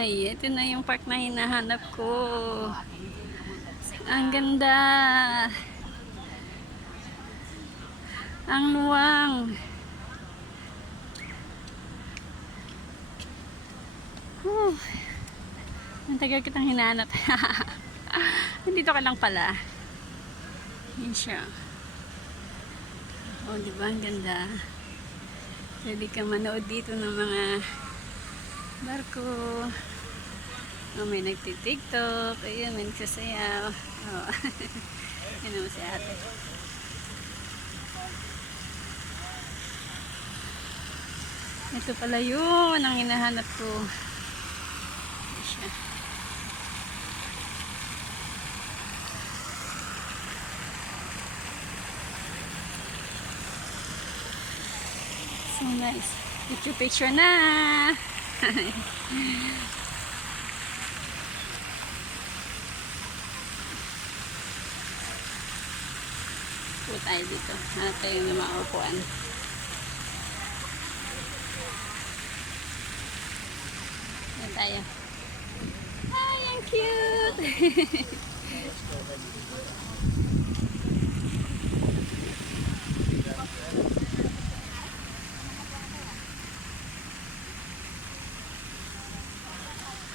Ay, ito na yung park na hinahanap ko. Ang ganda. Ang luwang. Whew. Ang tagal kitang hinahanap. Nandito ka lang pala. Yan siya. Oh, di ba? Ang ganda. Pwede kang manood dito ng mga barko. Oh, may nagtitiktok. Ayun, may nagsasayaw. Oh. Yan naman si ate. Ito pala yun ang hinahanap ko. Yan siya. So nice. Picture na. Po tayo dito. Hanap tayo ng mga upuan. Yan tayo. Ay, ang cute!